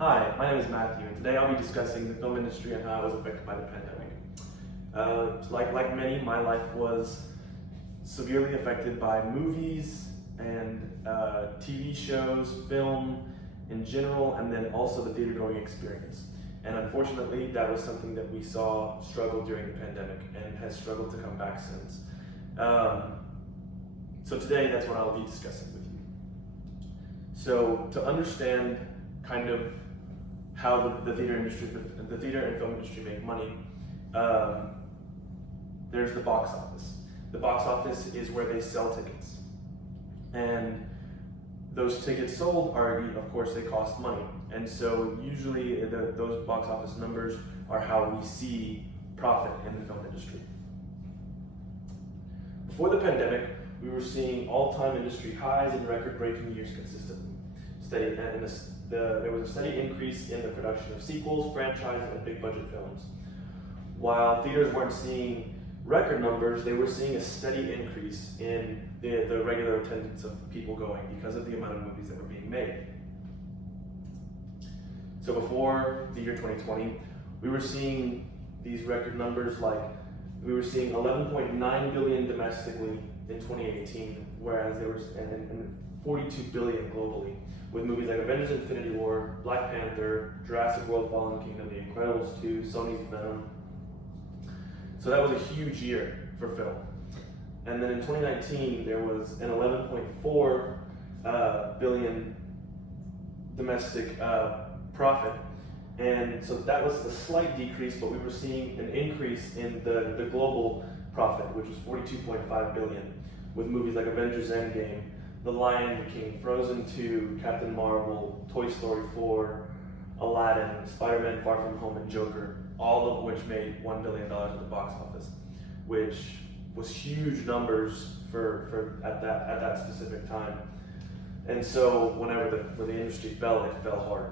Hi, my name is Matthew, and today I'll be discussing the film industry and how it was affected by the pandemic. Like many, my life was severely affected by movies and TV shows, film in general, and then also the theater-going experience. And unfortunately, that was something that we saw struggle during the pandemic and has struggled to come back since. So today, that's what I'll be discussing with you. So to understand kind of how the theater industry, the theater and film industry make money, there's the box office. The box office is where they sell tickets. And those tickets sold are, of course, they cost money. And so usually those box office numbers are how we see profit in the film industry. Before the pandemic, we were seeing all-time industry highs and record-breaking years consistently. There was a steady increase in the production of sequels, franchises, and big-budget films. While theaters weren't seeing record numbers, they were seeing a steady increase in the regular attendance of people going because of the amount of movies that were being made. So before the year 2020, we were seeing these record numbers, like we were seeing 11.9 billion domestically in 2018, whereas there was and 42 billion globally, with movies like Avengers: Infinity War, Black Panther, Jurassic World: Fallen Kingdom, The Incredibles 2, Sony's Venom. So that was a huge year for film. And then in 2019, there was an 11.4 billion domestic profit. And so that was a slight decrease, but we were seeing an increase in the global profit, which was 42.5 billion, with movies like Avengers: Endgame, The Lion King, Frozen 2, Captain Marvel, Toy Story 4, Aladdin, Spider-Man: Far From Home, and Joker, all of which made $1 billion at the box office, which was huge numbers for at that specific time. And so when the industry fell, it fell hard.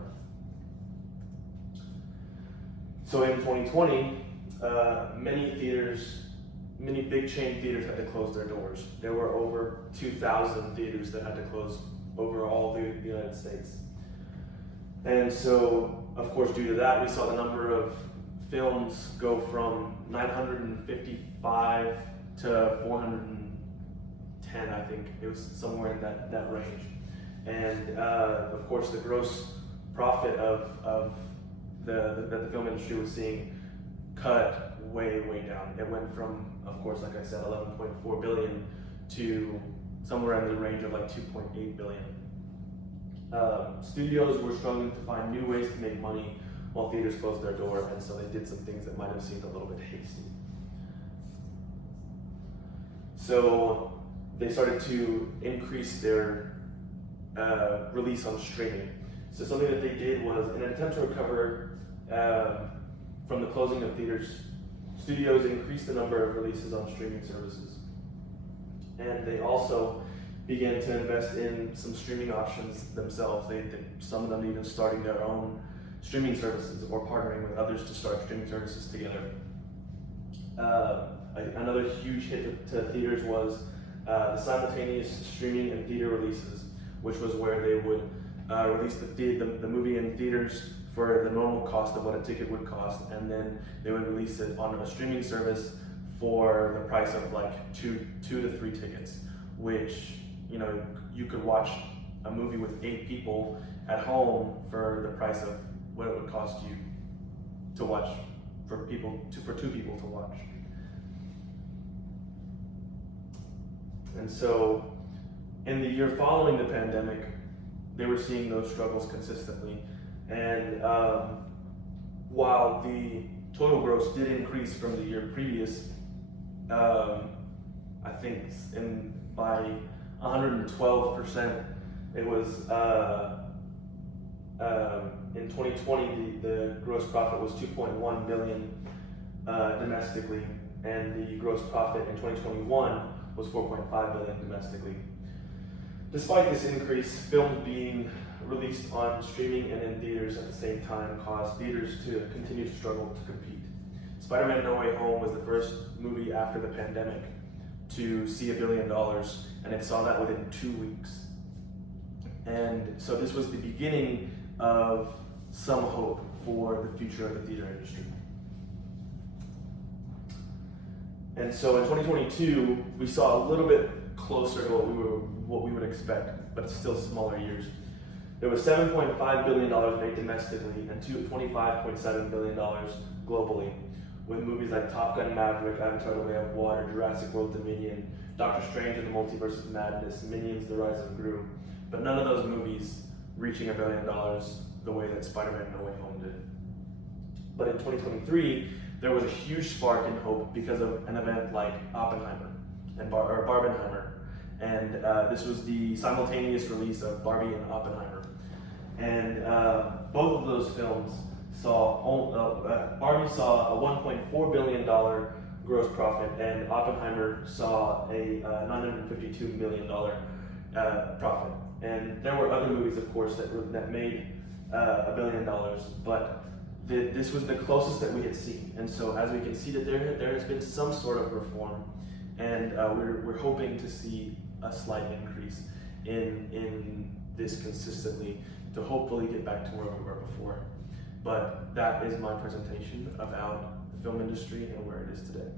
So in 2020, many big chain theaters had to close their doors. There were over 2,000 theaters that had to close over all the United States. And so, of course, due to that, we saw the number of films go from 955 to 410, I think. It was somewhere in that range. And of course, the gross profit of that the film industry was seeing cut way down. It went from, of course, like I said, 11.4 billion to somewhere in the range of like 2.8 billion. Studios were struggling to find new ways to make money while theaters closed their door, and so they did some things that might have seemed a little bit hasty. So they started to increase their release on streaming. So something that they did was, in an attempt to recover from the closing of theaters, studios increased the number of releases on streaming services. And they also began to invest in some streaming options themselves. Some of them even starting their own streaming services or partnering with others to start streaming services together. Another huge hit to theaters was the simultaneous streaming and theater releases, which was where they would release the movie in theaters for the normal cost of what a ticket would cost, and then they would release it on a streaming service for the price of like two to three tickets, which, you know, you could watch a movie with 8 people at home for the price of what it would cost you to watch for 2 people to watch. And so in the year following the pandemic, they were seeing those struggles consistently. And while the total gross did increase from the year previous, I think by 112%, it was in 2020 the gross profit was 2.1 billion domestically, and the gross profit in 2021 was 4.5 billion domestically. Despite this increase, films being released on streaming and in theaters at the same time caused theaters to continue to struggle to compete. Spider-Man: No Way Home was the first movie after the pandemic to see $1 billion, and it saw that within 2 weeks. And so this was the beginning of some hope for the future of the theater industry. And so in 2022, we saw a little bit closer to what we would expect, but it's still smaller years. There was $7.5 billion made domestically and $25.7 billion globally, with movies like Top Gun Maverick, Avatar: The Way of Water, Jurassic World Dominion, Doctor Strange and the Multiverse of Madness, Minions: The Rise of Gru, but none of those movies reaching $1 billion the way that Spider-Man: No Way Home did. But in 2023, there was a huge spark in hope because of an event like Oppenheimer and Barbenheimer, and this was the simultaneous release of Barbie and Oppenheimer. And both of those films Barbie saw a $1.4 billion gross profit, and Oppenheimer saw a $952 million profit. And there were other movies, of course, that made $1 billion, but this was the closest that we had seen. And so, as we can see, that there has been some sort of reform, and we're hoping to see a slight increase in this consistently to hopefully get back to where we were before. But that is my presentation about the film industry and where it is today.